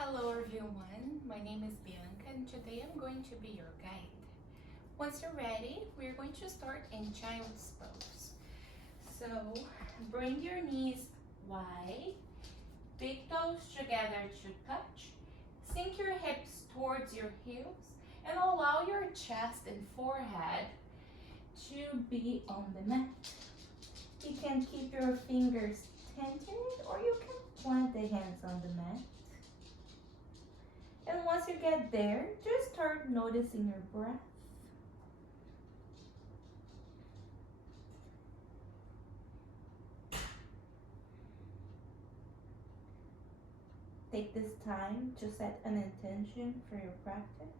Hello everyone, my name is Bianca and today I'm going to be your guide. Once you're ready, we're going to start in child's pose. So bring your knees wide, big toes together to touch, sink your hips towards your heels and allow your chest and forehead to be on the mat. You can keep your fingers tented or you can plant the hands on the mat. And once you get there, just start noticing your breath. Take this time to set an intention for your practice.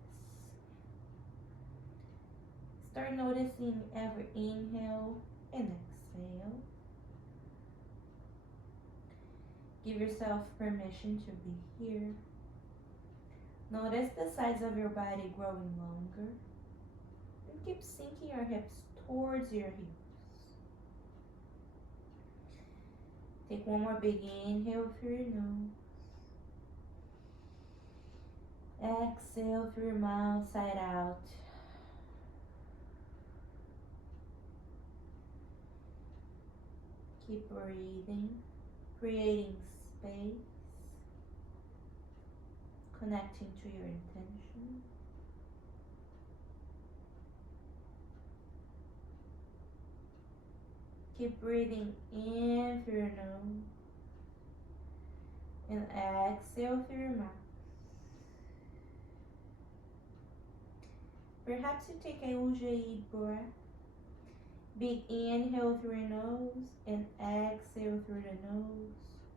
Start noticing every inhale and exhale. Give yourself permission to be here. Notice the sides of your body growing longer. And keep sinking your hips towards your heels. Take one more big inhale through your nose. Exhale through your mouth, side out. Keep breathing, creating space, connecting to your intention. Keep breathing in through your nose and exhale through your mouth. Perhaps you take a Ujjayi breath. Big inhale through your nose and exhale through the nose,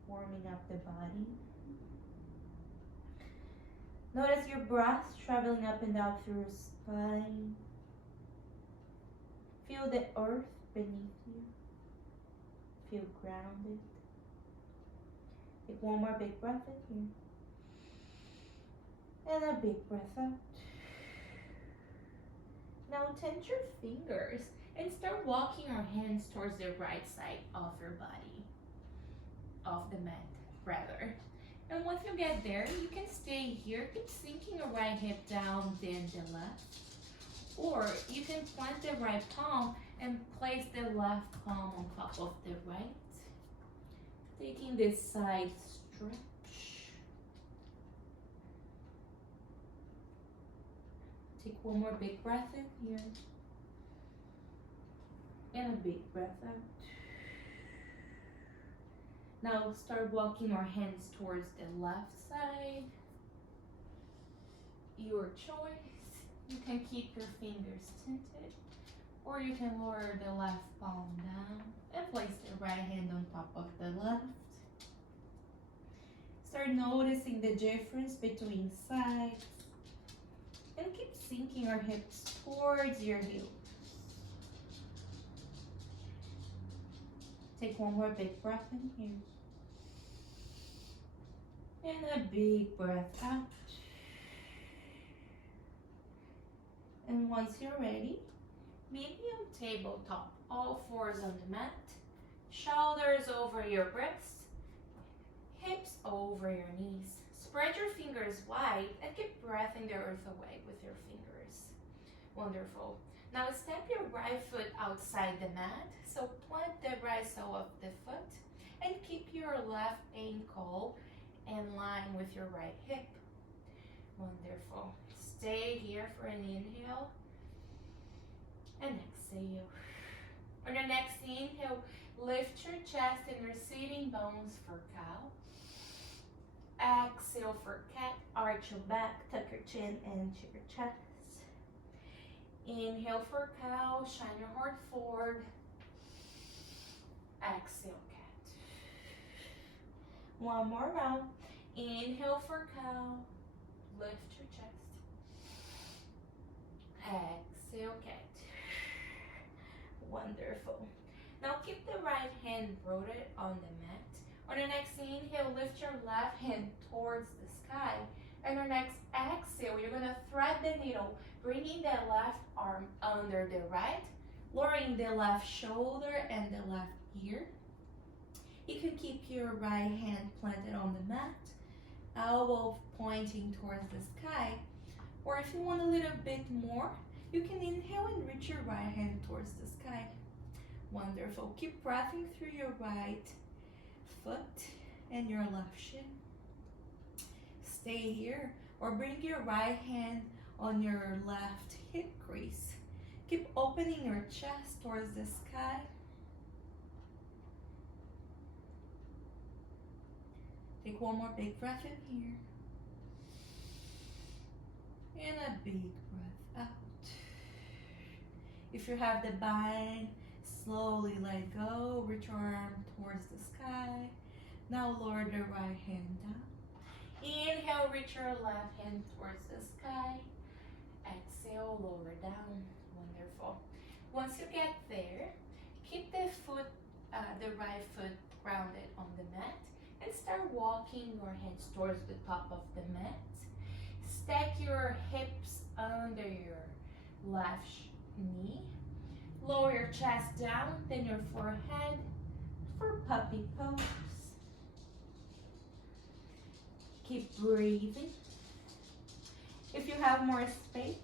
warming up the body. Notice your breath traveling up and down through your spine. Feel the earth beneath you. Feel grounded. Take one more big breath in here. And a big breath out. Now tense your fingers and start walking your hands towards the right side of your body. Of the mat, rather. And once you get there, you can stay here. Keep sinking your right hip down, then the left. Or you can plant the right palm and place the left palm on top of the right. Taking this side stretch. Take one more big breath in here. And a big breath out. Now start walking your hands towards the left side. Your choice. You can keep your fingers tinted, or you can lower the left palm down and place the right hand on top of the left. Start noticing the difference between sides and keep sinking your hips towards your heels. Take one more big breath in here. And a big breath out. And once you're ready, meet me on tabletop, all fours on the mat, shoulders over your breasts, hips over your knees. Spread your fingers wide and keep breathing the earth away with your fingers. Wonderful. Now step your right foot outside the mat, so plant the right sole of the foot and keep your left ankle in line with your right hip. Wonderful. Stay here for an inhale and exhale. On your next inhale, lift your chest and your sitting bones for cow. Exhale for cat, arch your back, tuck your chin into your chest. Inhale for cow, shine your heart forward. Exhale, cat. One more round. Inhale for cow, lift your chest. Exhale, cat. Wonderful. Now keep the right hand rooted on the mat. On your next inhale, lift your left hand towards the sky. And your next exhale, you're going to thread the needle, bringing the left arm under the right, lowering the left shoulder and the left ear. You can keep your right hand planted on the mat, elbow pointing towards the sky. Or if you want a little bit more, you can inhale and reach your right hand towards the sky. Wonderful. Keep breathing through your right foot and your left shin. Stay here or bring your right hand on your left hip crease. Keep opening your chest towards the sky. Take one more big breath in here. And a big breath out. If you have the bind, slowly let go. Reach your arm towards the sky. Now lower the right hand down. Inhale, reach your left hand towards the sky. Exhale, lower down. Wonderful. Once you get there, keep the right foot grounded on the mat and start walking your hands towards the top of the mat. Stack your hips under your left knee. Lower your chest down, then your forehead for puppy pose. Keep breathing. If you have more space,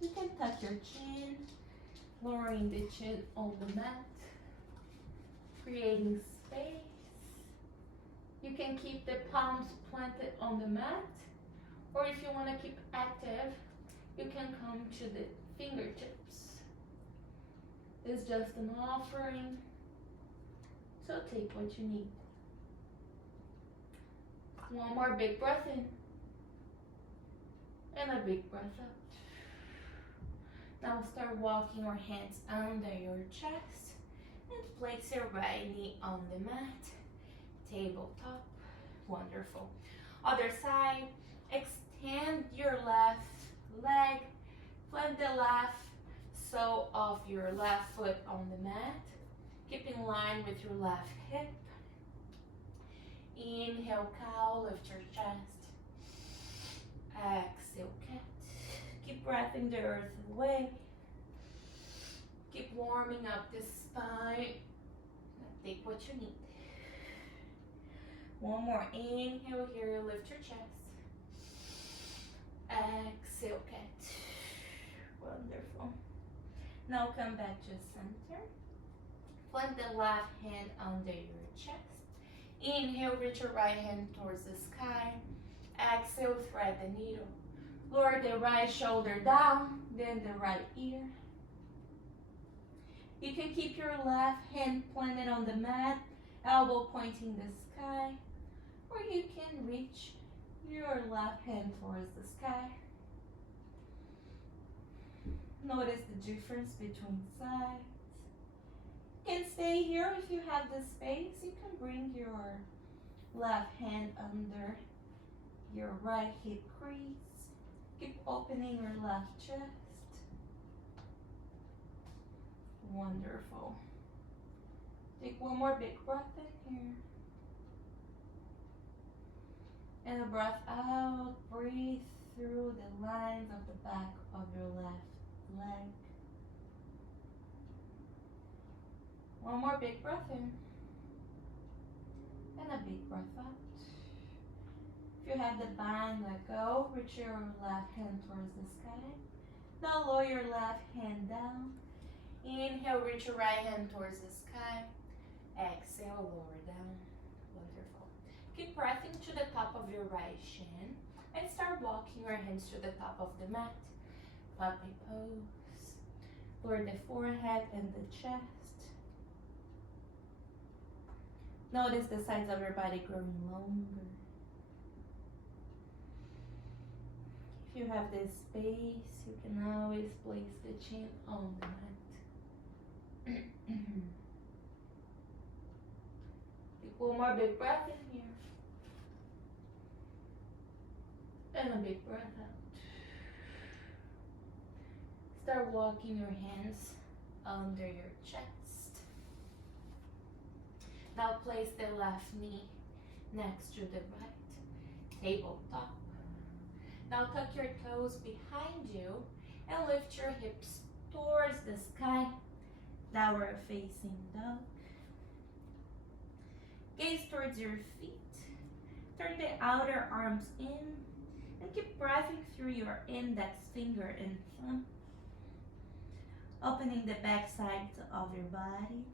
you can tuck your chin, lowering the chin on the mat, creating space. You can keep the palms planted on the mat, or if you want to keep active, you can come to the fingertips. It's just an offering, so take what you need. One more big breath in, and a big breath out. Now start walking your hands under your chest, and place your right knee on the mat, tabletop. Wonderful. Other side, extend your left leg, plant the left sole of your left foot on the mat. Keep in line with your left hip. Inhale, cow, lift your chest. Exhale, cat. Keep breathing the earth away. Keep warming up the spine. Take what you need. One more. Inhale here, lift your chest. Exhale, cat. Wonderful. Now come back to center. Plant the left hand under your chest. Inhale, reach your right hand towards the sky. Exhale, thread the needle. Lower the right shoulder down, then the right ear. You can keep your left hand planted on the mat, elbow pointing the sky, or you can reach your left hand towards the sky. Notice the difference between sides. You can stay here if you have the space. You can bring your left hand under your right hip crease. Keep opening your left chest. Wonderful. Take one more big breath in here. And a breath out. Breathe through the lines of the back of your left leg. One more big breath in. And a big breath out. If you have the bind, let go. Reach your left hand towards the sky. Now lower your left hand down. Inhale, reach your right hand towards the sky. Exhale, lower down. Wonderful. Keep breathing to the top of your right shin and start walking your hands to the top of the mat. Puppy pose. Lower the forehead and the chest. Notice the sides of your body growing longer. If you have this space, you can always place the chin on the mat. Take one more big breath in here. And a big breath out. Start walking your hands under your chest. Now place the left knee next to the right, tabletop. Now tuck your toes behind you and lift your hips towards the sky, downward facing dog. Gaze towards your feet. Turn the outer arms in and keep breathing through your index finger and thumb. Opening the back side of your body.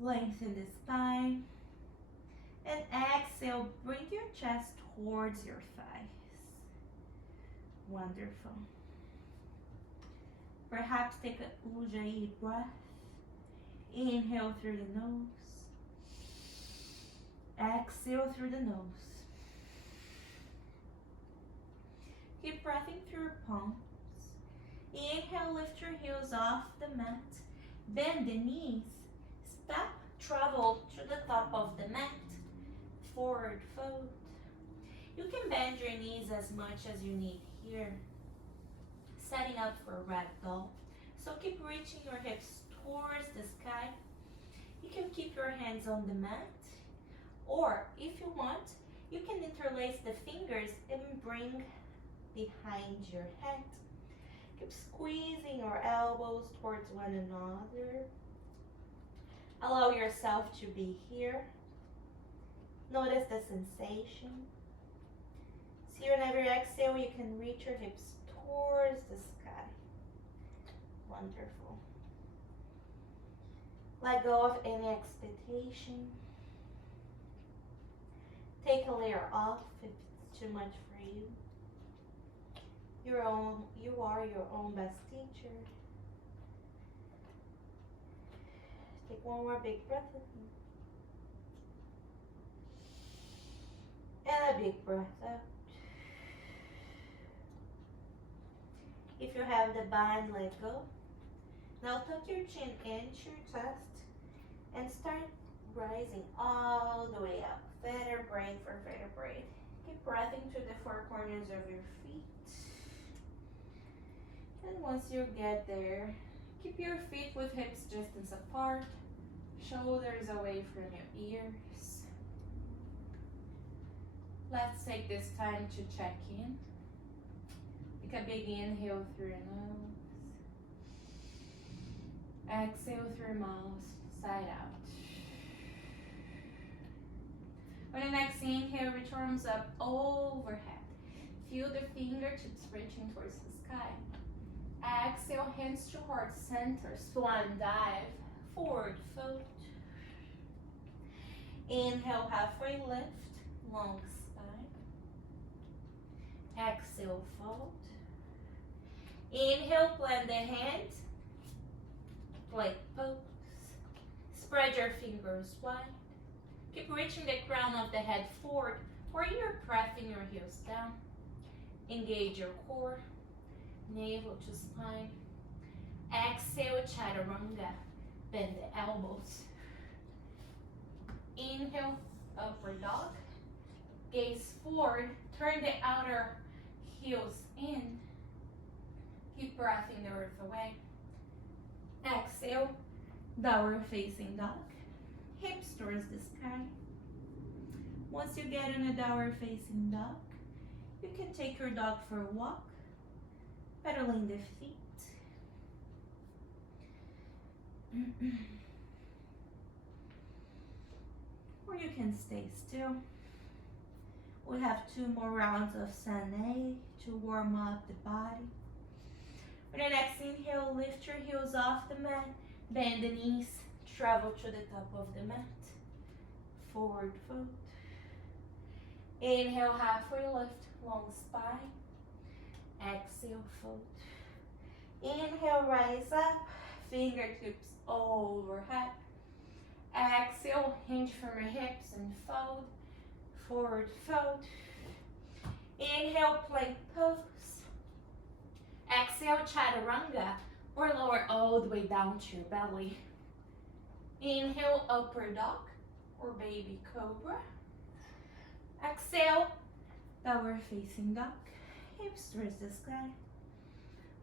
Lengthen the spine. And exhale, bring your chest towards your thighs. Wonderful. Perhaps take a Ujjayi breath. Inhale through the nose. Exhale through the nose. Keep breathing through your palms. Inhale, lift your heels off the mat. Bend the knees. Step, travel to the top of the mat. Forward fold. You can bend your knees as much as you need here. Setting up for ragdoll. So keep reaching your hips towards the sky. You can keep your hands on the mat. Or if you want, you can interlace the fingers and bring behind your head. Keep squeezing your elbows towards one another. Allow yourself to be here. Notice the sensation. See, on every exhale, you can reach your hips towards the sky. Wonderful. Let go of any expectation. Take a layer off if it's too much for you. You are your own best teacher. Take one more big breath in. And a big breath out. If you have the bind, let go. Now tuck your chin into your chest and start rising all the way up. Vertebrae for vertebrae. Keep breathing to the four corners of your feet. And once you get there, keep your feet with hips distance apart, shoulders away from your ears. Let's take this time to check in. Take a big inhale through your nose. Exhale through your mouth, side out. On the next inhale, reach arms up overhead. Feel the fingertips reaching towards the sky. Exhale, hands to heart center, swan dive, forward fold. Inhale, halfway lift, long spine. Exhale, fold. Inhale, plant the hands, plank pose. Spread your fingers wide. Keep reaching the crown of the head forward, or you're pressing your heels down. Engage your core, navel to spine. Exhale, chaturanga. Bend the elbows. Inhale, upward dog. Gaze forward, turn the outer heels in. Keep breathing the earth away. Exhale, downward facing dog. Hips towards the sky. Once you get in a downward facing dog, you can take your dog for a walk, pedaling the feet. Or you can stay still. We have 2 more rounds of Sane to warm up the body. On the next inhale, lift your heels off the mat, bend the knees, travel to the top of the mat. Forward fold. Inhale, halfway lift, long spine. Exhale, fold. Inhale, rise up, fingertips overhead. Exhale, hinge from your hips and fold. Forward fold. Inhale, plank pose. Exhale, chaturanga, or lower all the way down to your belly. Inhale, upward dog or baby cobra. Exhale, downward facing dog. Hips towards the sky.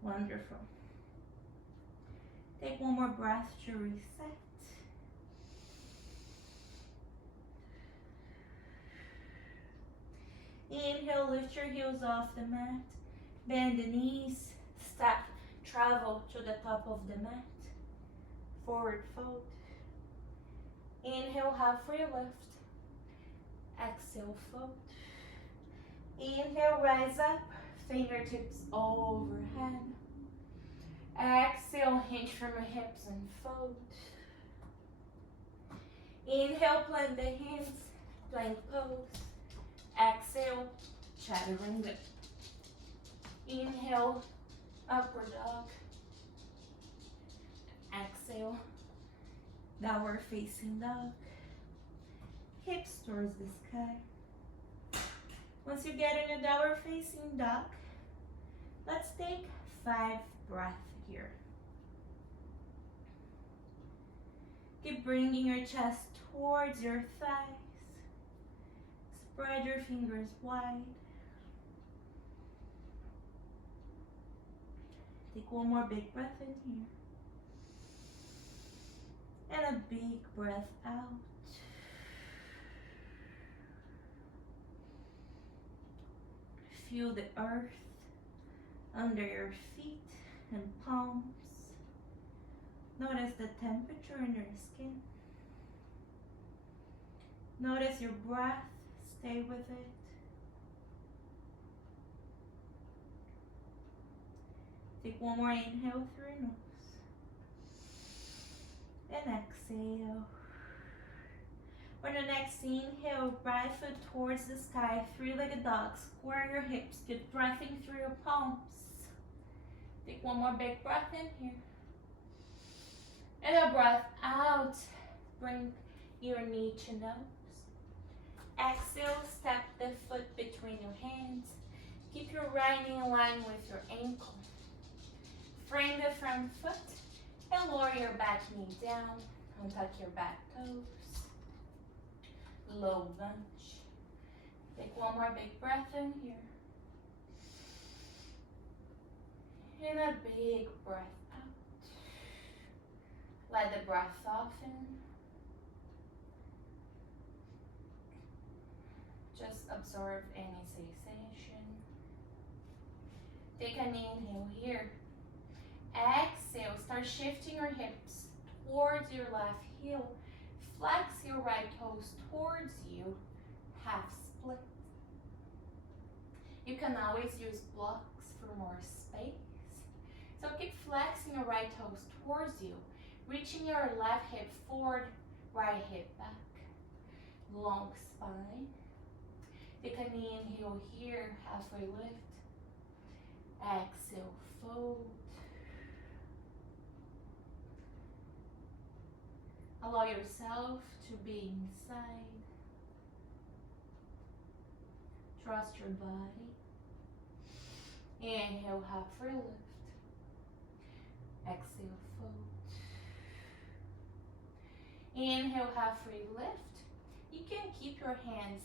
Wonderful. Take one more breath to reset. Inhale, lift your heels off the mat. Bend the knees. Step, travel to the top of the mat. Forward fold. Inhale, halfway lift, Exhale, fold. Inhale, rise up, fingertips overhead. Exhale, hinge from your hips and fold. Inhale, plant the hands, plank pose. Exhale, chaturanga. Inhale, upward dog. Exhale, downward facing dog. Hips towards the sky. Once you get in a downward facing dog, let's take 5 breaths here. Keep bringing your chest towards your thighs. Spread your fingers wide. Take one more big breath in here. And a big breath out. Feel the earth under your feet and palms. Notice the temperature in your skin. Notice your breath. Stay with it. Take one more inhale through your nose. And exhale. On the next inhale, right foot towards the sky, three-legged dog. Square your hips. Get breathing through your palms. Take one more big breath in here. And a breath out. Bring your knee to nose. Exhale, step the foot between your hands. Keep your right knee in line with your ankle. Frame the front foot and lower your back knee down. Untuck your back toes. Low lunge. Take one more big breath in here. And a big breath out. Let the breath soften. Just absorb any sensation. Take an inhale here. Exhale, start shifting your hips towards your left heel. Flex your right toes towards you, half split. You can always use blocks for more space. So keep flexing your right toes towards you, reaching your left hip forward, right hip back. Long spine. Take an inhale here, halfway lift. Exhale, fold. Allow yourself to be inside. Trust your body. Inhale, halfway lift. Exhale, fold. Inhale, halfway lift. You can keep your hands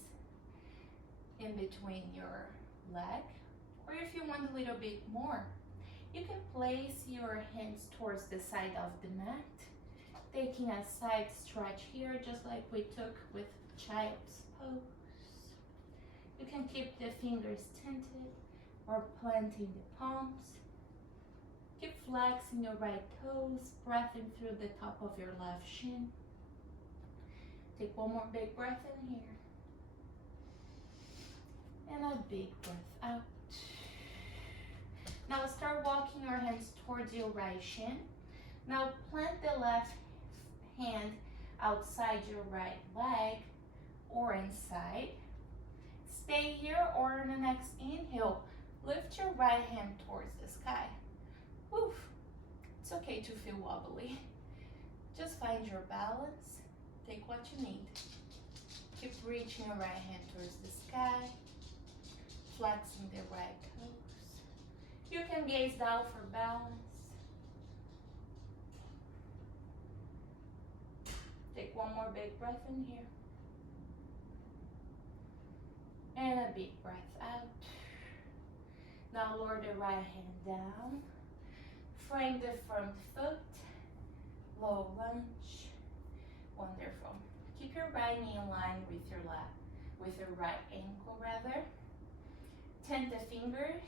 in between your leg, or if you want a little bit more, you can place your hands towards the side of the mat, taking a side stretch here, just like we took with child's pose. You can keep the fingers tinted or planting the palms. Keep flexing your right toes, breathing through the top of your left shin. Take one more big breath in here. And a big breath out. Now start walking your hands towards your right shin. Now plant the left hand outside your right leg or inside. Stay here, or on the next inhale, lift your right hand towards the sky. Woof. It's okay to feel wobbly. Just find your balance. Take what you need. Keep reaching your right hand towards the sky. Flexing the right toes. You can gaze down for balance. Take one more big breath in here. And a big breath out. Now lower the right hand down. Frame the front foot. Low lunge. Wonderful. Keep your right knee in line with your left, with your right ankle rather. Tent the fingers.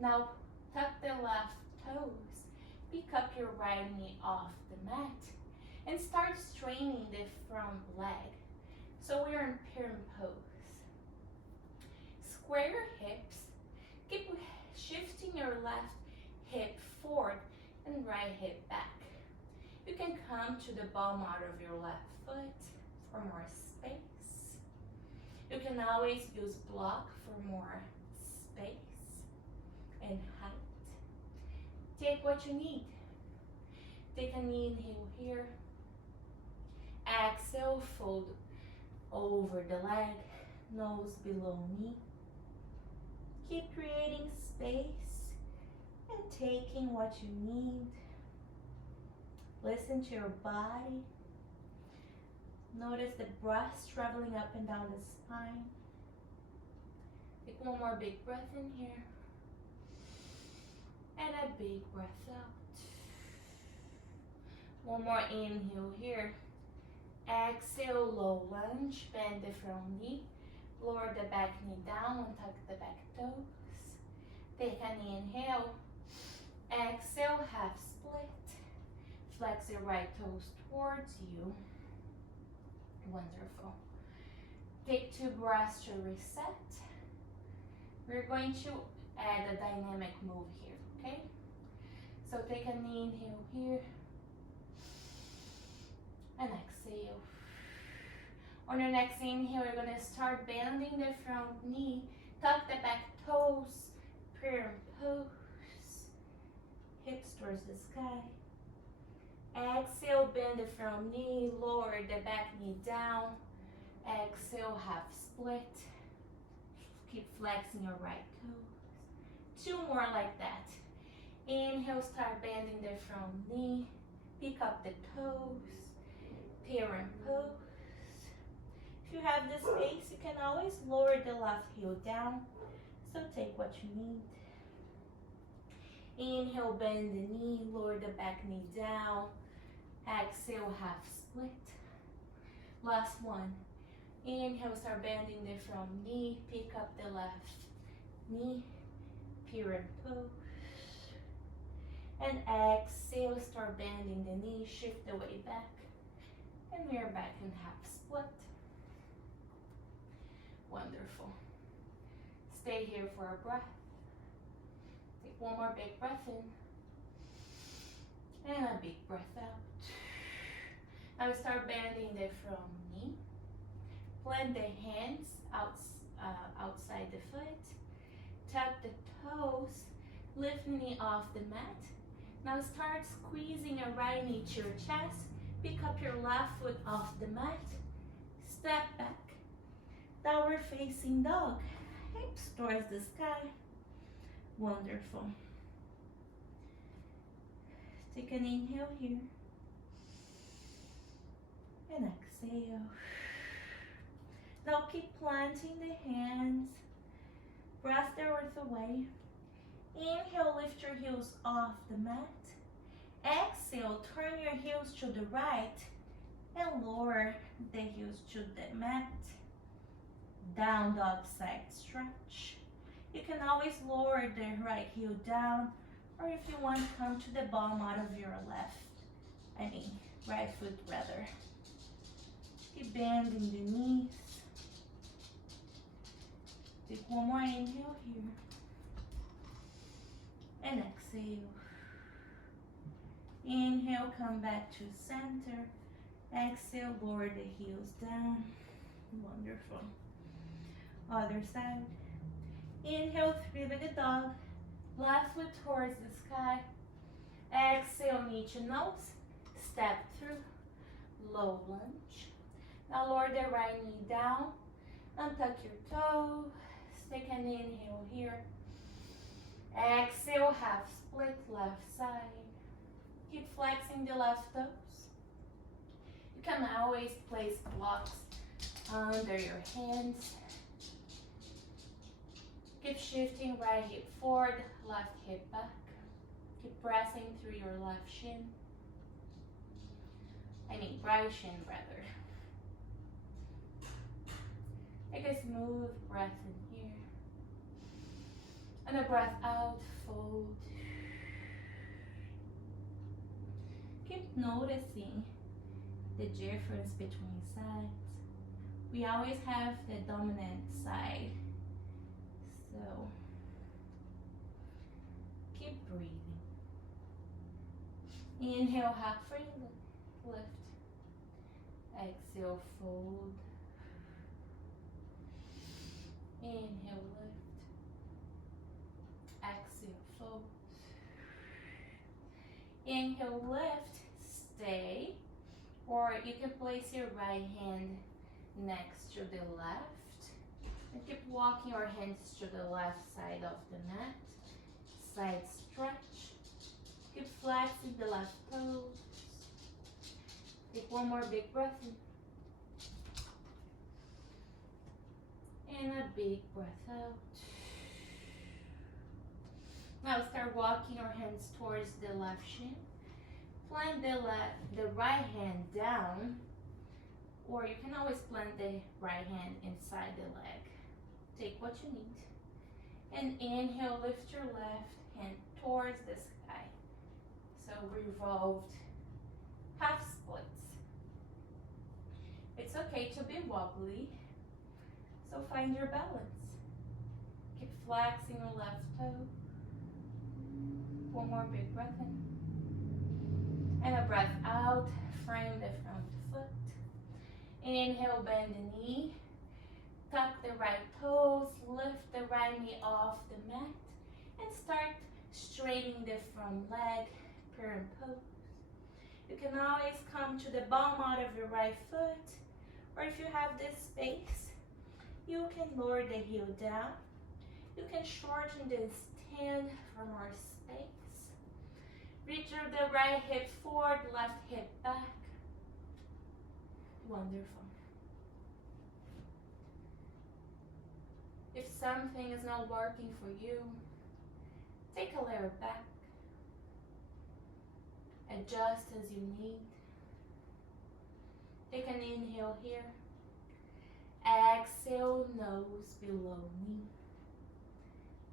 Now tuck the left toes. Pick up your right knee off the mat and start straining the front leg. So we're in pyramid pose. Square your hips. Keep shifting your left hip forward and right hip back. You can come to the bottom out of your left foot for more space. You can always use block for more space and height. Take what you need. Take an inhale here. Exhale, fold over the leg, nose below knee. Keep creating space and taking what you need. Listen to your body. Notice the breath traveling up and down the spine. Take one more big breath in here. And a big breath out. One more inhale here. Exhale, low lunge, bend the front knee. Lower the back knee down and tuck the back toes. Take an inhale. Exhale, half split. Flex your right toes towards you. Wonderful. Take 2 breaths to reset. We're going to add a dynamic move here, okay? So take an inhale here. And exhale. On your next inhale, you're going to start bending the front knee. Tuck the back toes. Pyramid pose. Hips towards the sky. Exhale, bend the front knee. Lower the back knee down. Exhale, half split. Keep flexing your right toes. 2 more like that. Inhale, start bending the front knee. Pick up the toes. Pyramid pose. If you have the space, you can always lower the left heel down. So take what you need. Inhale, bend the knee, lower the back knee down. Exhale, half split. Last one. Inhale, start bending the front knee. Pick up the left knee. Pyramid pose. And exhale, start bending the knee. Shift the weight back. And we are back in half split. Wonderful. Stay here for a breath. Take one more big breath in. And a big breath out. Now we start bending the front knee. Plant the hands outside the foot. Tap the toes. Lift the knee off the mat. Now start squeezing your right knee to your chest. Pick up your left foot off the mat. Step back. Downward facing dog. Hips towards the sky. Wonderful. Take an inhale here. And exhale. Now keep planting the hands. Press the earth away. Inhale, lift your heels off the mat. Exhale, turn your heels to the right and lower the heels to the mat. Down dog side stretch. You can always lower the right heel down, or if you want, come to the bottom out of your right foot rather. Keep bending the knees. Take one more inhale here. And exhale. Inhale, come back to center. Exhale, lower the heels down. Wonderful. Other side. Inhale, three-legged dog. Left foot towards the sky. Exhale, knee to nose. Step through. Low lunge. Now lower the right knee down. Untuck your toes. Take an inhale here. Exhale, half split left side. Keep flexing the left toes. You can always place blocks under your hands. Keep shifting right hip forward, left hip back. Keep pressing through your left shin. Right shin rather. Take a smooth breath in here. And a breath out, fold. Keep noticing the difference between sides. We always have the dominant side. So keep breathing. Inhale, halfway lift. Exhale, fold. Inhale, lift. Exhale, fold. Inhale, lift, stay. Or you can place your right hand next to the left. And keep walking your hands to the left side of the mat. Side stretch. Keep flexing the left toes. Take one more big breath in. And a big breath out. Now start walking your hands towards the left shin. Plant the right hand down, or you can always plant the right hand inside the leg. Take what you need. And inhale, lift your left hand towards the sky. So revolved half splits. It's okay to be wobbly, so find your balance. Keep flexing your left toe. One more big breath in. And a breath out, frame the front foot. Inhale, bend the knee. Tuck the right toes, lift the right knee off the mat, and start straightening the front leg, parent pose. You can always come to the bottom out of your right foot, or if you have this space, you can lower the heel down. You can shorten the stand for more space. Reach the right hip forward, left hip back. Wonderful. If something is not working for you, take a layer back. Adjust as you need. Take an inhale here. Exhale, nose below knee.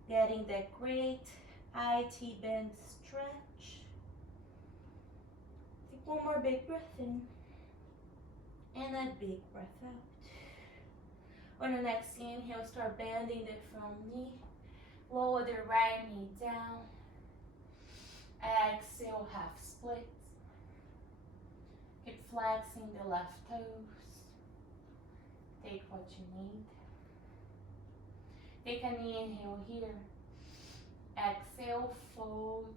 Getting that great IT bend stretch. Take one more big breath in. And a big breath out. On the next inhale, start bending the front knee. Lower the right knee down. Exhale, half splits. Keep flexing the left toes. Take what you need. Take an inhale here. Exhale, fold.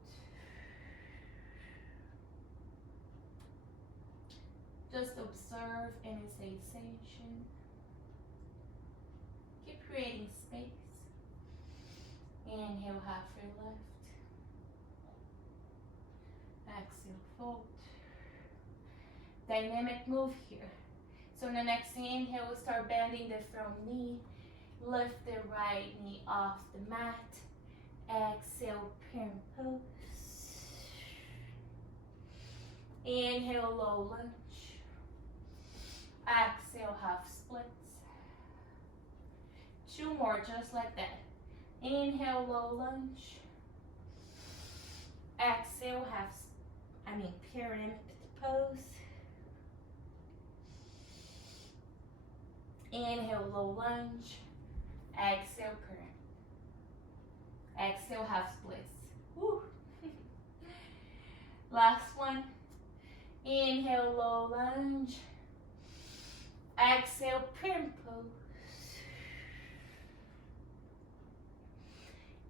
Just observe any sensation. Keep creating space. Inhale, halfway lift. Exhale, fold. Dynamic move here. So in the next inhale, we'll start bending the front knee. Lift the right knee off the mat. Exhale, parent pose. Inhale, low lunge. Exhale, half splits. Two more, just like that. Inhale, low lunge. Exhale, pyramid pose. Inhale, low lunge. Exhale, parent. Exhale, half splits. Woo. Last one. Inhale, low lunge. Exhale, parent pose.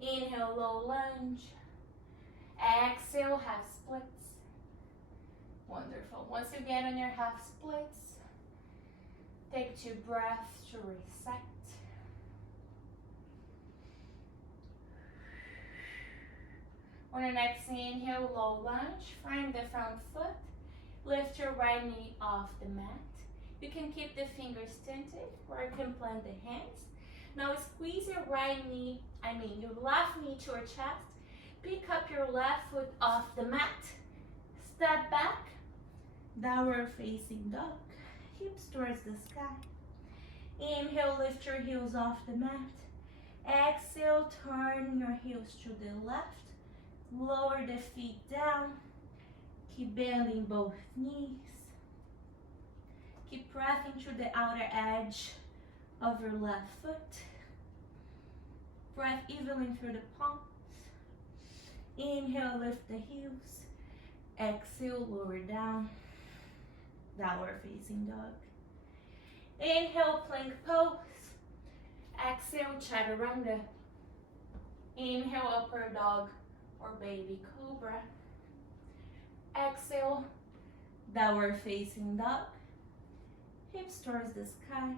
Inhale, low lunge. Exhale, half splits. Wonderful. Once you get on your half splits, take 2 breaths to reset. On the next inhale, low lunge. Frame the front foot. Lift your right knee off the mat. You can keep the fingers tinted, or you can plant the hands. Now squeeze your your left knee to your chest. Pick up your left foot off the mat. Step back. Downward facing dog. Hips towards the sky. Inhale, lift your heels off the mat. Exhale, turn your heels to the left. Lower the feet down. Keep bending both knees. Keep breathing through the outer edge of your left foot. Breath evenly through the palms. Inhale, lift the heels. Exhale, lower down. Downward facing dog. Inhale, plank pose. Exhale, chaturanga. Inhale, upper dog or baby cobra. Exhale, downward facing dog. Hips towards the sky.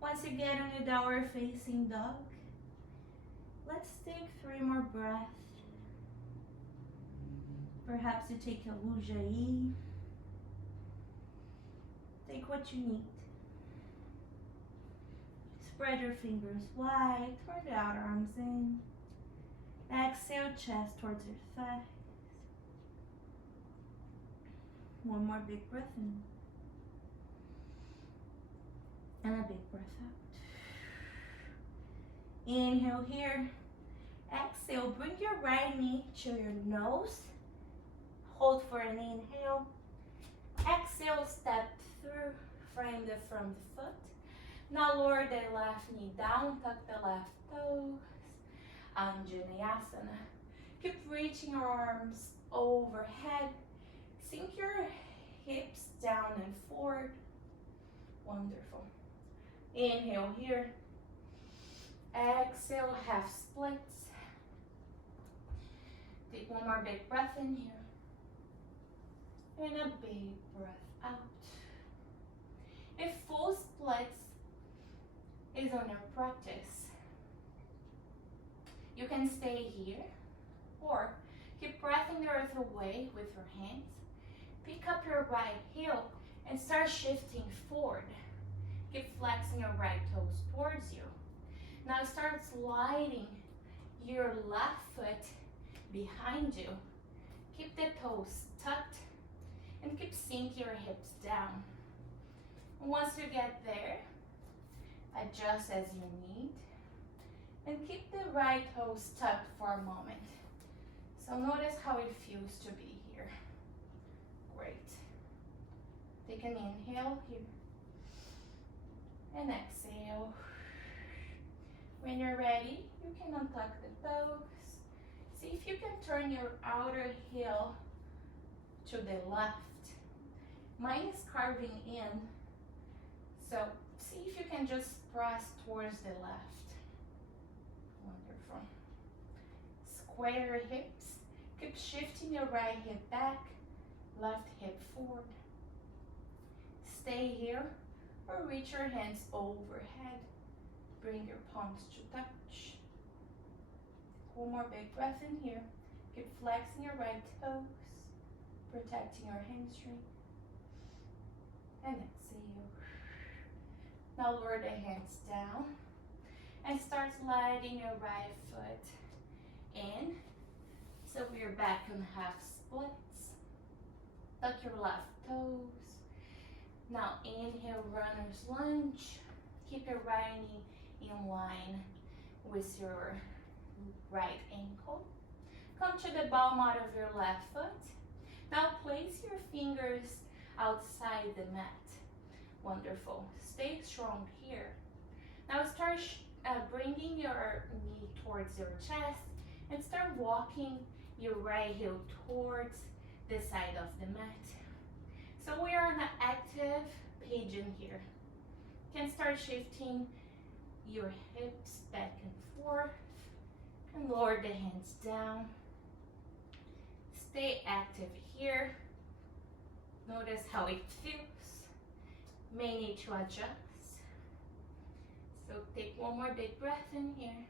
Once you get on your downward facing dog, let's take 3 more breaths. Perhaps you take a Ujjayi. Take what you need. Spread your fingers wide, turn the outer arms in. Exhale, chest towards your thighs. One more big breath in. And a big breath out. Inhale here. Exhale, bring your right knee to your nose. Hold for an inhale. Exhale, step through, frame the front foot. Now lower the left knee down, tuck the left toes. Vinyasa. Keep reaching your arms overhead. Sink your hips down and forward. Wonderful. Inhale here. Exhale, half splits. Take one more big breath in here. And a big breath out. If full splits is on your practice, you can stay here or keep breathing the earth away with your hands. Pick up your right heel and start shifting forward. Keep flexing your right toes towards you. Now start sliding your left foot behind you. Keep the toes tucked and keep sinking your hips down. Once you get there, adjust as you need and keep the right toes tucked for a moment. So notice how it feels to be here. Great. Take an inhale here and exhale. When you're ready, you can untuck the toes. See if you can turn your outer heel to the left. Mine is carving in, so see if you can just press towards the left. Wonderful. Square your hips. Keep shifting your right hip back, left hip forward. Stay here or reach your hands overhead. Bring your palms to touch. One more big breath in here. Keep flexing your right toes, protecting your hamstring. And exhale. Now lower the hands down and start sliding your right foot in. So we're back on half splits. Tuck your left toes. Now inhale, runner's lunge. Keep your right knee in line with your right ankle. Come to the bottom out of your left foot. Now place your fingers outside the mat. Wonderful. Stay strong here. Now start bringing your knee towards your chest and start walking your right heel towards the side of the mat. So we are on an active pigeon here. You can start shifting your hips back and forth and lower the hands down. Stay active here. Notice how it feels. May need to adjust. So take one more big breath in here.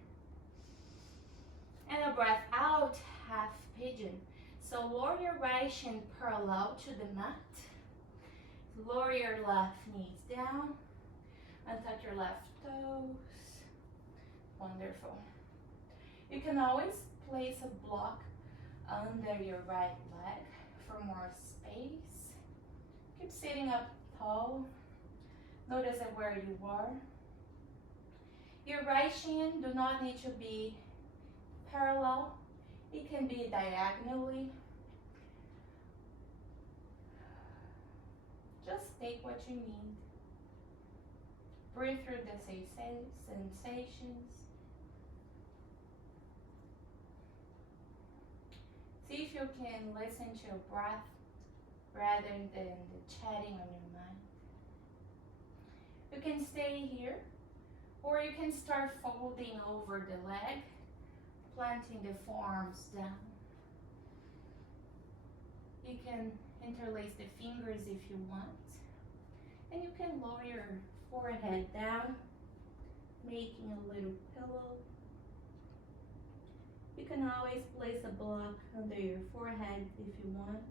And a breath out, half pigeon. So lower your right shin parallel to the mat. Lower your left knees down. Untuck your left toes. Wonderful. You can always place a block under your right leg for more space. Keep sitting up tall. Notice where you are. Your right shin do not need to be parallel. It can be diagonally. Just take what you need. Breathe through the sensations. See if you can listen to your breath rather than the chatting on your mind. You can stay here, or you can start folding over the leg, planting the forearms down. You can interlace the fingers if you want, and you can lower your forehead down, making a little pillow. You can always place a block under your forehead if you want.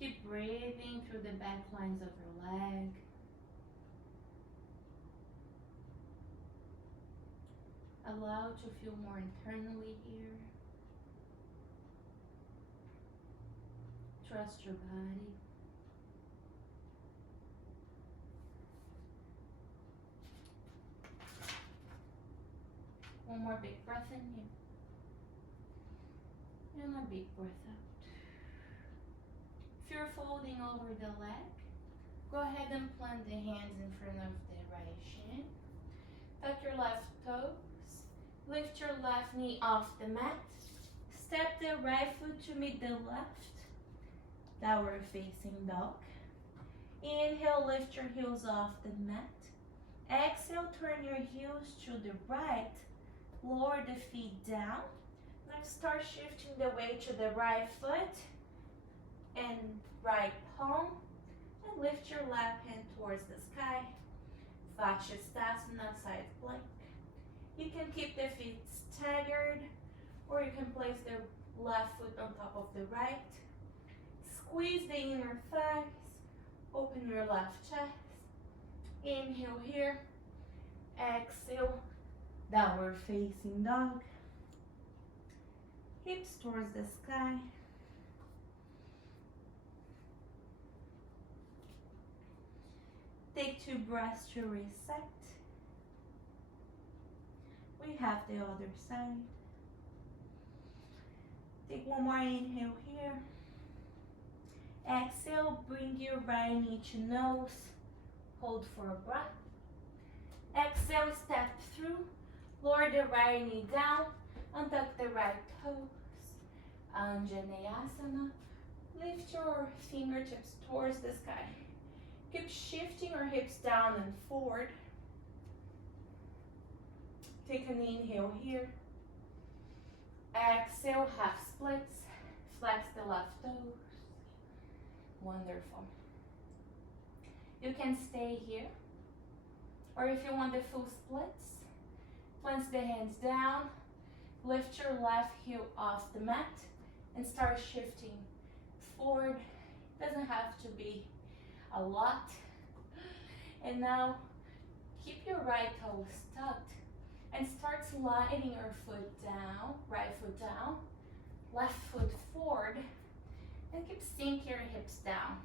Keep breathing through the back lines of your leg. Allow to feel more internally here. Trust your body. One more big breath in here. And a big breath out. If you're folding over the leg, go ahead and plant the hands in front of the right shin. Tuck your left toes. Lift your left knee off the mat. Step the right foot to meet the left. Downward facing dog. Inhale, lift your heels off the mat. Exhale, turn your heels to the right. Lower the feet down. Now start shifting the weight to the right foot and right palm. And lift your left hand towards the sky. Vinyasa, side plank. You can keep the feet staggered, or you can place the left foot on top of the right. Squeeze the inner thighs. Open your left chest. Inhale here. Exhale. Downward facing dog. Hips towards the sky. Take 2 breaths to reset. We have the other side. Take one more inhale here. Exhale, bring your right knee to nose. Hold for a breath. Exhale, step through. Lower the right knee down. Untuck the right toes. Vinyasa. Lift your fingertips towards the sky. Keep shifting your hips down and forward. Take an inhale here. Exhale, half splits. Flex the left toes. Wonderful. You can stay here. Or if you want the full splits, plant the hands down. Lift your left heel off the mat and start shifting forward. Doesn't have to be a lot. And now keep your right toe tucked and start sliding your foot down, right foot down, left foot forward, and keep sinking your hips down.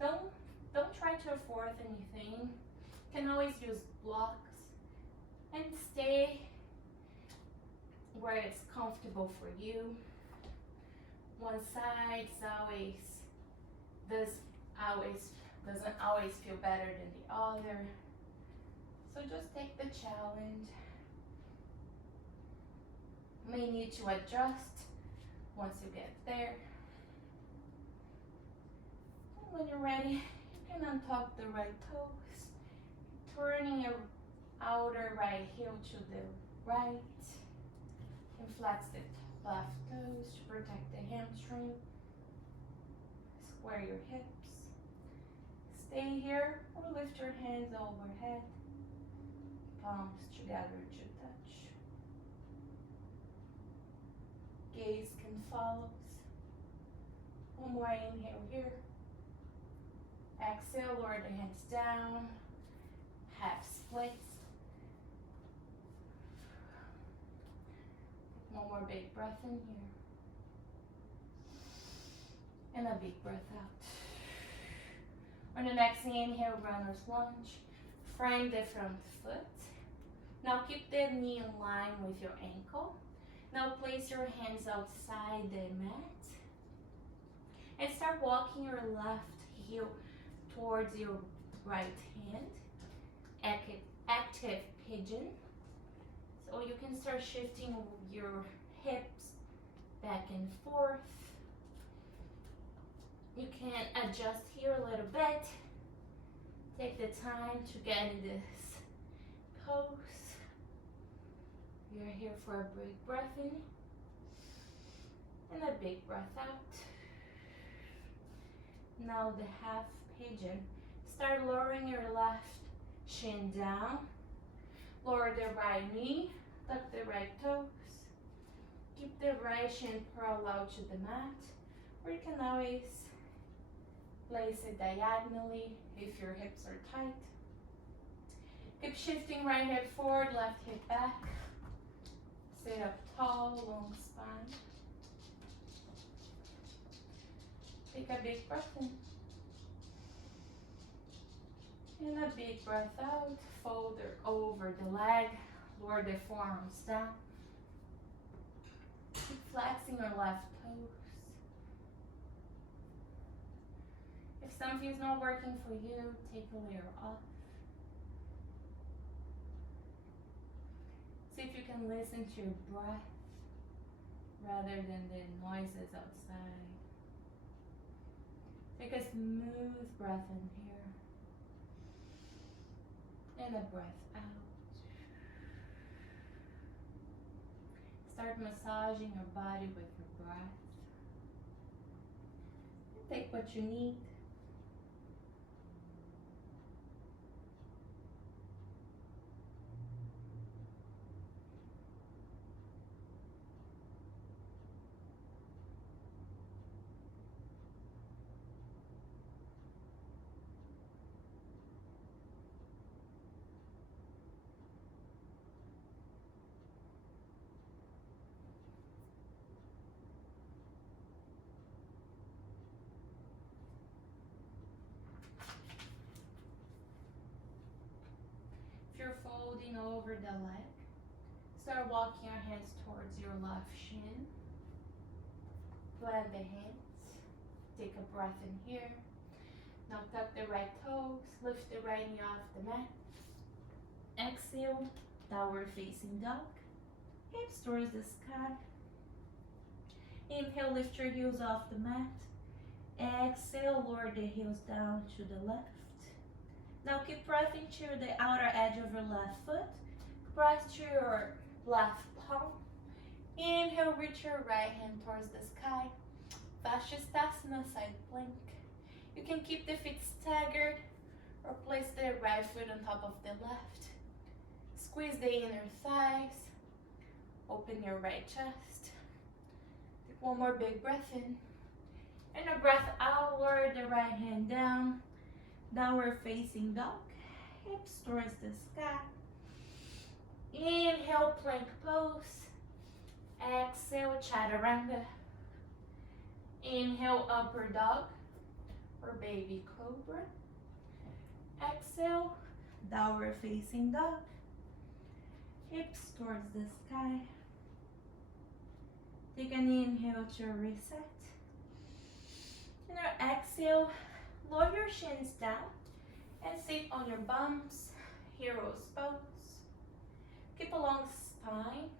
Don't try to force anything. You can always use blocks and stay where it's comfortable for you. One side doesn't always feel better than the other. So just take the challenge. You may need to adjust once you get there. And when you're ready, you can untuck the right toes, turning your outer right heel to the right, and flex the left toes to protect the hamstring. Square your hips. Stay here or lift your hands overhead. Palms together to touch. Gaze can follow. One more inhale here. Exhale, lower the hands down. Half splits. One more big breath in here. And a big breath out. On the next inhale, runner's lunge. Frame the front foot. Now Now keep the knee in line with your ankle. Now place your hands outside the mat and start walking your left heel towards your right hand. Active pigeon. So you can start shifting your hips back and forth. You can adjust here a little bit. Take the time to get in this pose. You're here for a big breath in and a big breath out. Now the half pigeon. Start lowering your left shin down. Lower the right knee. Tuck the right toes. Keep the right shin parallel to the mat. Or you can always place it diagonally if your hips are tight. Keep shifting right hip forward, left hip back. Sit up tall, long spine. Take a big breath in. And a big breath out. Fold over the leg. Lower the forearms down. Keep flexing your left toes. If something's not working for you, take a layer off. See if you can listen to your breath rather than the noises outside. Take a smooth breath in here and a breath out. Start massaging your body with your breath. Take what you need. If you're folding over the leg, start walking your hands towards your left shin. Blend the hands. Take a breath in here. Now tuck the right toes. Lift the right knee off the mat. Exhale, downward facing dog. Hips towards the sky. Inhale, lift your heels off the mat. Exhale, lower the heels down to the left. Now keep breathing to the outer edge of your left foot. Press to your left palm. Inhale, reach your right hand towards the sky. Vashisthasana, side plank. You can keep the feet staggered or place the right foot on top of the left. Squeeze the inner thighs. Open your right chest. Take one more big breath in. And a breath out, lower the right hand down. Downward facing dog. Hips towards the sky. Inhale, plank pose. Exhale, chaturanga. Inhale, upper dog or baby cobra. Exhale, downward facing dog. Hips towards the sky. Take an inhale to reset. And our exhale, lower your shins down and sit on your bums, hero's pose. Keep a long spine.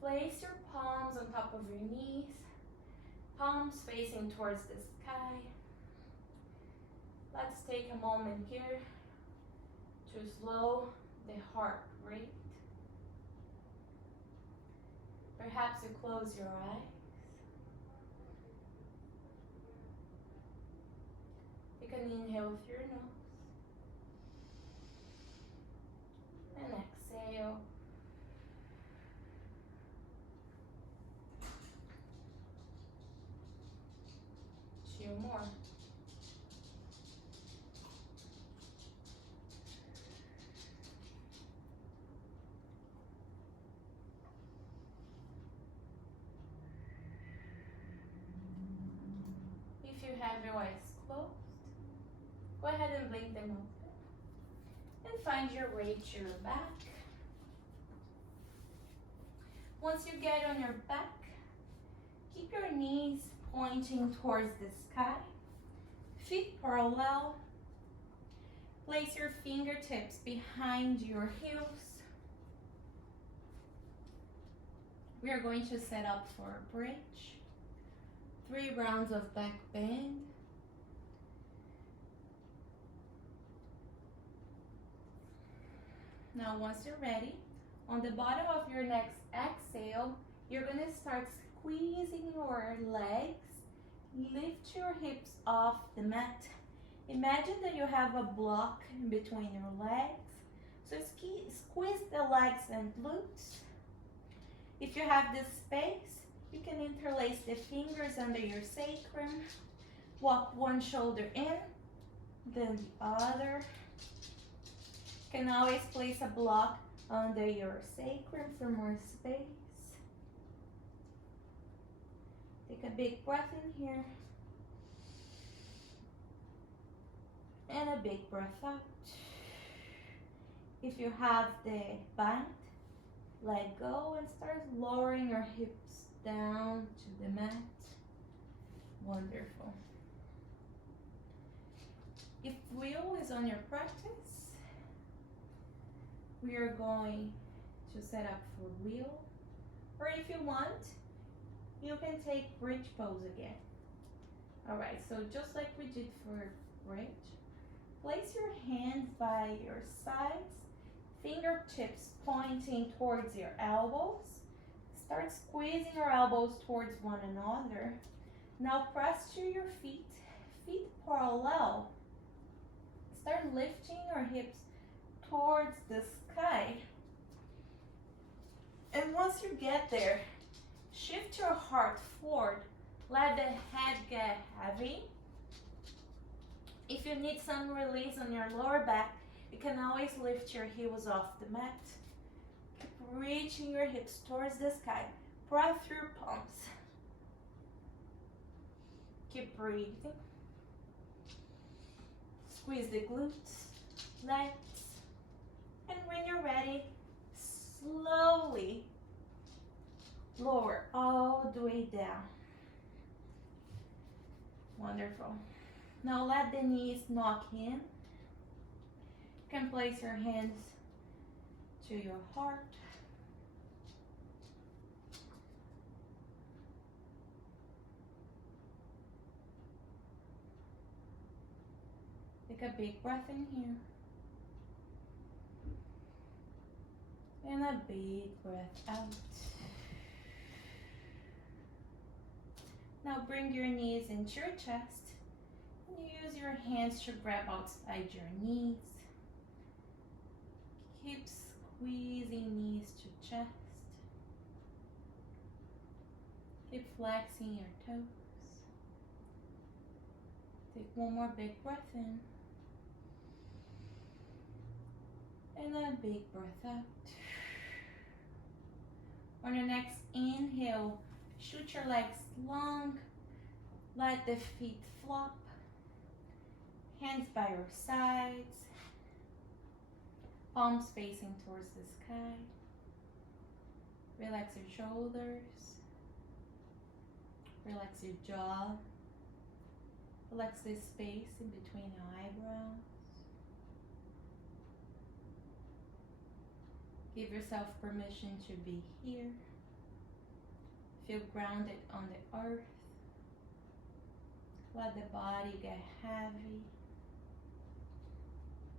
Place your palms on top of your knees, palms facing towards the sky. Let's take a moment here to slow the heart rate. Perhaps you close your eyes. Take an inhale through your nose. And exhale. Two more. If you have your eyes closed, go ahead and blink them open. And find your way to your back. Once you get on your back, keep your knees pointing towards the sky, feet parallel. Place your fingertips behind your heels. We are going to set up for a bridge. 3 rounds of back bend. Now once you're ready, on the bottom of your next exhale, you're going to start squeezing your legs. Lift your hips off the mat. Imagine that you have a block in between your legs. So squeeze the legs and glutes. If you have this space, you can interlace the fingers under your sacrum. Walk one shoulder in, then the other. You can always place a block under your sacrum for more space. Take a big breath in here. And a big breath out. If you have the bind, let go and start lowering your hips down to the mat. Wonderful. If wheel is on your practice, we are going to set up for wheel. Or if you want, you can take bridge pose again. Alright, so just like we did for bridge, place your hands by your sides, fingertips pointing towards your elbows. Start squeezing your elbows towards one another. Now press to your feet, feet parallel. Start lifting your hips towards the sky. And once you get there, shift your heart forward. Let the head get heavy. If you need some release on your lower back, you can always lift your heels off the mat. Keep reaching your hips towards the sky. Breath through palms. Keep breathing. Squeeze the glutes, legs. And when you're ready, slowly lower all the way down. Wonderful. Now let the knees knock in. You can place your hands to your heart. Take a big breath in here. And a big breath out. Now bring your knees into your chest. Use your hands to grab outside your knees. Keep squeezing knees to chest. Keep flexing your toes. Take one more big breath in. And a big breath out. On your next inhale, shoot your legs long. Let the feet flop. Hands by your sides. Palms facing towards the sky. Relax your shoulders. Relax your jaw. Relax the space in between your eyebrows. Give yourself permission to be here. Feel grounded on the earth. Let the body get heavy.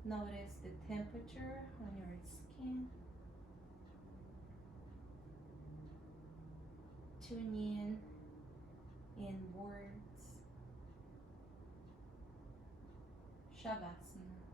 Notice the temperature on your skin. Tune in inwards. Shavasana.